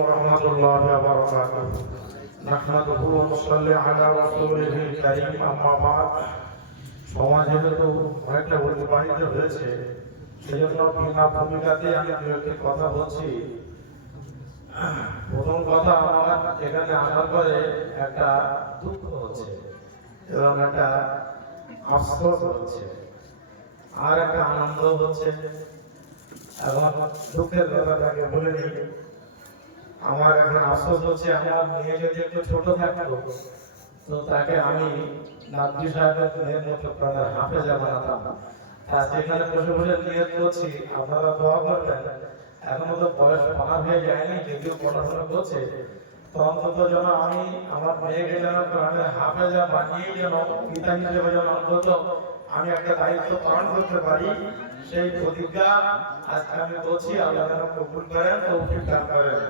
ورحمة الله وبركاته نحمده ونصلي على رسوله الكريم أما بعد সময় যেহেতু অনেকটা অতিবাহিত হয়েছে সেজন্য বিনা ভূমিকাতে আমি দু একটি কথা বলছি। প্রথম কথা, আমার এখানে আসার পরে একটা দুঃখ হচ্ছে এবং একটা আফসোস হচ্ছে আর একটা আনন্দ হচ্ছে। এখন দুঃখের কথাটাকে বলে নিই। আমার এখন আফসোস হচ্ছে, আমার মেয়ে যদি একটু ছোট থাকতো তো তাকে আমি নাদবি সাহেবের মেয়ের মতো প্রাণের হাফেজা বানাতাম। সেখানে বসে বসে নিয়ত করছি, আপনারা দোয়া করবেন। এখনো তো বয়স পার হয়ে যায়নি, যদিও পড়াশোনা করছে, তো অন্তত যেন আমি আমার মেয়েকে যেন প্রাণের হাফেজা বানিয়ে যেন পিতা হিসেবে যেন অন্তত আমি একটা দায়িত্ব পালন করতে পারি, সেই প্রতিজ্ঞা আজকে আমি বলছি। আল্লাহ যেন কবুল করেন, তৌফিক দান করেন।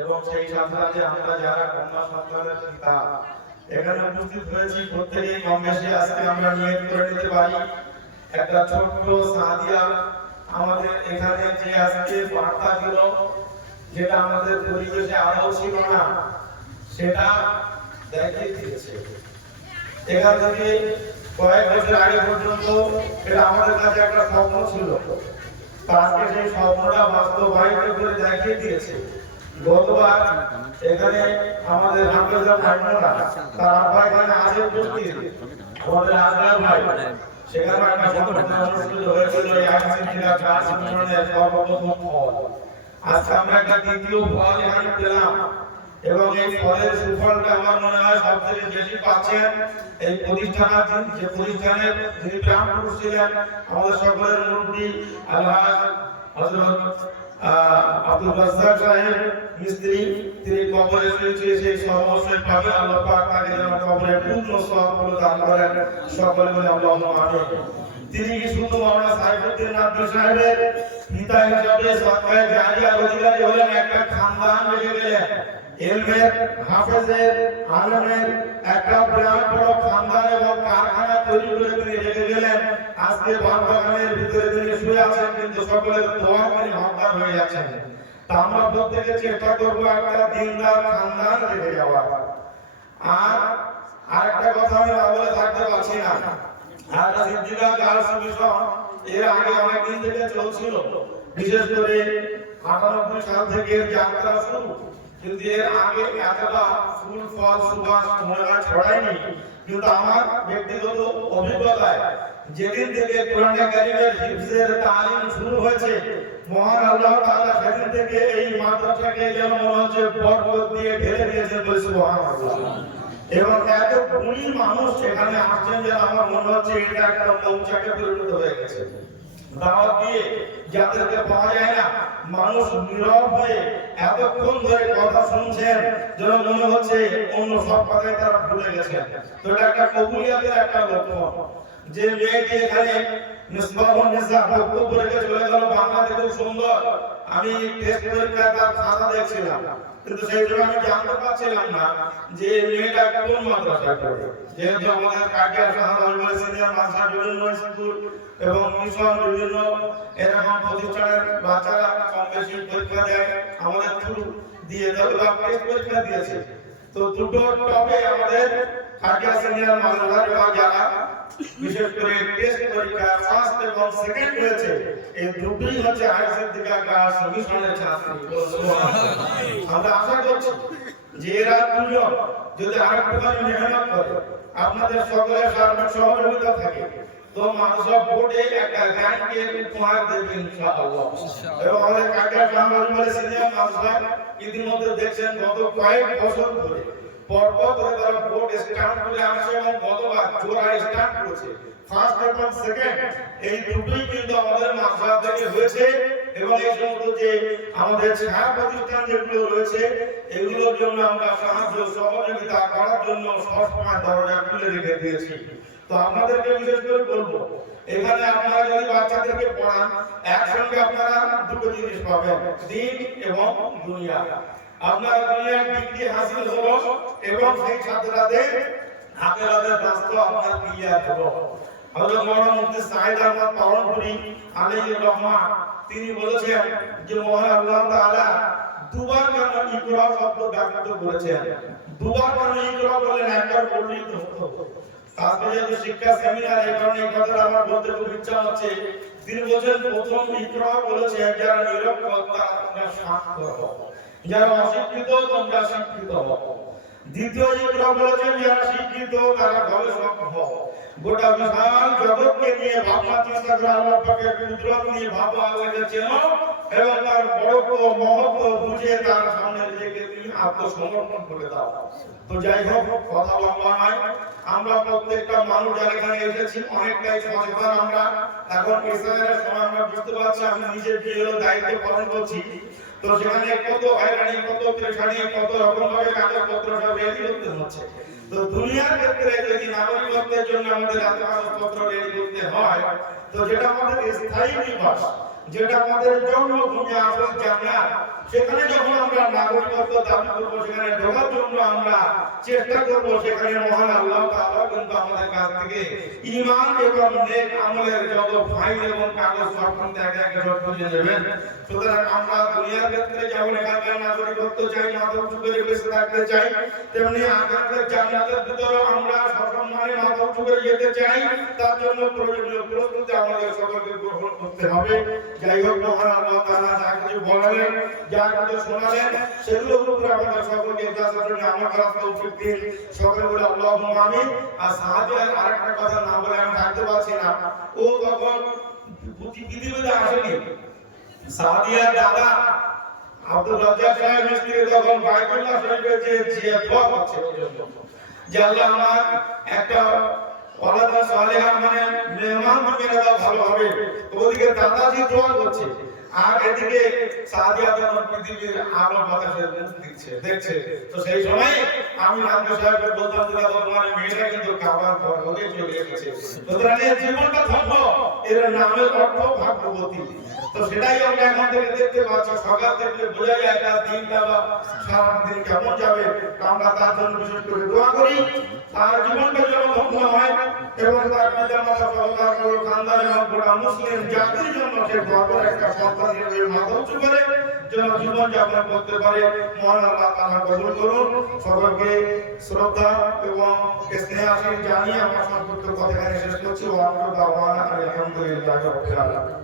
এবং সেই সাথে আমরা যারা কন্যা সন্তানের পিতা এখানে উপস্থিত হয়েছি, প্রত্যেকেই কম বেশি আজকে আমরা নিয়ত করে নিতে পারি একটা ছোট্ট সাদিয়া আমাদের এখানে যে আজকে বার্তা দিল, যেটা আমাদের পরিবেশে আলো ছিল না, সেটা দেখিয়ে দিয়েছে। এখান থেকে কয়েক বছর আগে পর্যন্ত এটা আমাদের কাছে একটা স্বপ্ন ছিল, আজকে সেই স্বপ্নটা বাস্তবায়িত করে দেখিয়ে দিয়েছে। গতবার এখানে আমাদের হাফেজা ভাইরা তার আব্বা এখানে আছে উপস্থিত, আমাদের আজলার ভাই, সেখানে একটা সম্মেলন অনুষ্ঠিত হয়েছিল। এই আইসিটিরা কাজ উন্নয়নের সর্বপ্রথম ফল, আজকে আমরা একটা দ্বিতীয় ফল এখানে পেলাম এবং এই ফলের সুফলটা আমার মনে হয় সবথেকে বেশি পাচ্ছেন এই প্রতিষ্ঠানের যে প্রতিষ্ঠানের যিনি প্রাণ পুরুষ ছিলেন, আমাদের সকলের মুরব্বী আলহাজ হযরত আব্দুল রাজ্জাক সাহেব মিস্ত্রি। তিনি কবরে শুয়েছে, সেই সমস্যায় পাবে আল্লাহ পাক তাকে যেন কবরে পূর্ণ সওয়াব দান করেন, সকলে বলে আল্লাহুম্মা আমিন। তিনি কি শুধু মাওলানা সাইফুদ্দিন নাদবি সাহেবের পিতা হিসেবে সরকারে জারিয়া অধিকারী হলেন, একটা খানদান রেখে গেলেন, ইলমের, হাফেজের, আলেমের একটা বিরাট বড় খানদান এবং কারখানা তৈরি করে তিনি রেখে গেলেন। আজকে বাগানের ভিতরে তিনি শুয়ে আছেন, কিন্তু সকলের দোয়া তিনি হকদার হয়ে যাচ্ছেন। তা আমরা প্রত্যেকে চেষ্টা করবো একটা দিনদার খানদান রেখে যাওয়ার। আর আরেকটা কথা আমি না বলে থাকতে পারছি না, ঢাকা সিদ্দিকা গার্লস মিশন এর আগে অনেক দিন থেকে চলছিল, বিশেষ করে 98 সাল থেকে যাত্রা শুরু, কিন্তু এর আগে এতটা ফুল ফল সুবাস ময়লা ছড়ায়নি। কিন্তু আমার ব্যক্তিগত অভিজ্ঞতায় যেদিন থেকে কোরআনে কারীমের হিফজের তালিম শুরু হয়েছে, মহান আল্লাহ তাআলা সেদিন থেকে এই মাদ্রাসাকে যেন মনে হচ্ছে বরকত দিয়ে ঢেলে দিয়েছেন, বলে সুবহানাল্লাহ। এবং এত গুণী মানুষ সেখানে আসছেন যে আমার মনে হচ্ছে এটা একটা মৌচাকে পরিণত হয়ে গেছে। দাওয়াত দিয়ে যাদেরকে পাওয়া যায় না, মানুষ নীরব হয়ে এতক্ষণ ধরে কথা শুনছেন, যেন মনে হচ্ছে অন্য সব কথাই তারা ভুলে গেছেন। তো এটা একটা কবুলিয়াতের একটা লক্ষণ। যে মেয়েটি এখানে মিসবাহুন নিসা বক্তব্য রেখে চলে গেল, বাংলাতে খুব সুন্দর। আমি টেস্ট পরীক্ষায় তার খাতা দেখছিলাম, কিন্তু সেই জন্য আমি জানতে পারছিলাম না যে মেয়েটা কোন মাদ্রাসায় পড়ে। যেহেতু আমাদের কাটিয়া শাহবাগ সিনিয়র মাদ্রাসা বিভিন্ন স্কুল এবং মিশন বিভিন্ন এরকম প্রতিষ্ঠানের বাচ্চারা কম বেশি পরীক্ষা দেয় আমাদের থ্রু দিয়ে, তবে টেস্ট পরীক্ষা দিয়েছে। তো দুটো টপে আমাদের কাটিয়া সিনিয়র মাদ্রাসার যারা বিশেষ করে টেস্ট পরীক্ষা ফার্স্ট এবং সেকেন্ড হয়েছে, এই দুটোই হচ্ছে আইসিটিকা গার্লস মিশনের ছাত্রী। আমরা আশা করছি যে এরা দুজন যদি আরেকটুখানি মেহনত করে, আপনাদের সকলের সার্বিক সহযোগিতা থাকে, তো মাদ্রাসা বোর্ডে একটা র্যাঙ্কের উপহার দেবে ইনশাআল্লাহ। এবং আমাদের কাটিয়া শাহবাগ সিনিয়র মাদ্রাসা ইতিমধ্যে দেখছেন গত কয়েক বছর ধরে পরপর ধরে তারা বোর্ড স্ট্যান্ড করে আসছে এবং গতবার জোড়া স্ট্যান্ড করেছে। ফার্স্ট এবং সেকেন্ড এই দুটোই কিন্তু আমাদের মাদ্রাসা থেকে হয়েছে। এবং এই সমস্ত যে আমাদের ছায়া প্রতিষ্ঠান যেগুলো রয়েছে, এগুলোর জন্য আমরা সাহায্য সহযোগিতা করার জন্য সবসময় দরজা খুলে রেখে দিয়েছি। তো আপনাদেরকে বিশেষ করে বলবো, এখানে আপনারা যদি বাচ্চাদেরকে পড়ান, একসঙ্গে আপনারা দুটো জিনিস পাবেন, দিন এবং দুনিয়া। আপনারা দুনিয়ার ডিগ্রি হাসিল হলো এবং সেই ছাত্রদের আখিরাতের রাস্তা আপনার ক্লিয়ার হলো। হযরত মাওলানা মুফতি সাঈদ আহমদ পাওয়ারপুরি আলাইহির রহমান তিনি বলেছেন যে মহান আল্লাহ তাআলা দুবার ইকরা শব্দ ব্যক্ত করেছেন। দুবার কেন ইকরা বলেন, একবার বললেই তো হতো। আজকে যেহেতু শিক্ষা সেমিনার, এই কারণে এই কথাটা আমার বলতে খুব ইচ্ছা হচ্ছে। তিনি বলেছেন প্রথম ইকরা বলেছে যারা নিরক্ষর তারা সাক্ষর হও, যারা অশিক্ষিত তোমরা শিক্ষিত হও। দ্বিতীয় ইকরা বলেছেন যারা শিক্ষিত তারা গবেষক হও। গোটা বিশাল জগৎকে নিয়ে ভাবনা চিন্তা করে আল্লাহ পাকের কুদরত নিয়ে ভাবা হয়েছেন এবং তার বড়ত্ব মহত্ব বুঝে তার সামনে রেখে তুমি আত্মসমর্পণ করে দাও। তো যাই হোক, কথা লম্বা নয়, আমরা প্রত্যেকটা মানুষ যারা এখানে এসেছি অনেকটাই সচেতন। আমরা এখন ইসরায়েলের সময় আমরা বুঝতে পারছি, আমি নিজে বিয়ের দায়িত্ব পালন করছি, তো সেখানে কত হয়রানি, কত পেরেশানি, কত রকম ভাবে কাগজপত্র সব রেডি করতে হচ্ছে। তো দুনিয়ার ক্ষেত্রে যদি নাগরিকত্বের জন্য আমাদের এত কাগজপত্র রেডি করতে হয়, তো যেটা আমাদের স্থায়ী নিবাস, যেটা আমাদের জন্মভূমি আসল জান্নাত, সেখানে যখন আমরা নাগরিকত্ব দাবি করব, সেখানে ঢোকার জন্য আমরা চেষ্টা করব, সেখানে মহান আল্লাহ তাআলা কিন্তু আমাদের কাছ থেকে ঈমান এবং নেক আমলের যত ফাইল এবং কাগজ সব কিন্তু একে একে সব বুঝে নেবেন। সুতরাং আমরা দুনিয়ার ক্ষেত্রে যেমন এখানকার নাগরিকত্ব চাই, মাথা উঁচু করে বেঁচে থাকতে চাই, তেমনি আখিরাতের জান্নাতের ভিতরে আমরা সসম্মানে মাথা উঁচু করে যেতে চাই। তার জন্য প্রয়োজনীয় প্রস্তুতি আমাদের সকলকে গ্রহণ করতে হবে। যাই হোক, মহান আল্লাহ তাআলা যা কিছু বলেন, যা কিছু শোনালেন, সেগুলোর উপরে আমাদের সকলকে ইখলাসের জন্য আমল করার তৌফিক দিন। সকলে বলে আল্লাহুম্মা আমিন। আর সাহাবীর আরেকটা কথা না বলে আমি থাকতে পারছি না। ও তখন পৃথিবীতে আসেনি, সাদিয়ার দাদা আব্দুল রাজ্জাক সাহেব মিস্ত্রি তখন বাইতুল্লাহ শরীফে যে জিয়া দোয়া করছে ওর জন্য, যে আল্লাহ আমার একটা ওয়ালাদা সালেহা মানে মেহমান মেরে দাও ভালো হবে। ওদিকে দাদাজি দোয়া করছে, আর এদিকে সাদিয়া তখন পৃথিবীর আলো বাতাসের মুখ দেখছে। তো সেই সময় আমি নাজমা সাহেবকে বলতাম যে তোমার মেয়েটা কিন্তু খাবার পর হয়ে চলে গেছে, সুতরাং এর জীবনটা ধন্য, এর নামের অর্থ ভাগ্যবতী। তো সেটাই আমরা এখন থেকে দেখতে পাচ্ছি, সকাল থেকে বোঝা যায় তার দিনটা বা সারাদিন কেমন যাবে। আমরা তার জন্য বিশেষ করে দোয়া করি, তার জীবনটা যেন ধন্য হয় এবং তার পিতা মাতা সহকার করে খানদান এবং গোটা মুসলিম জাতির জন্য সে গর্বের একটা সন্তান হিসেবে মাথা উঁচু করে যেন জীবন যাপন করতে পারে। মহান আল্লাহ তাআলা কবুল করুন। সকলকে শ্রদ্ধা এবং স্নেহ আশীর্বাদ জানিয়ে আমার সংক্ষিপ্ত কথা এখানে শেষ করছি। ওয়া আখিরু দাওয়ানা আলহামদুলিল্লাহি রাব্বিল আলামিন।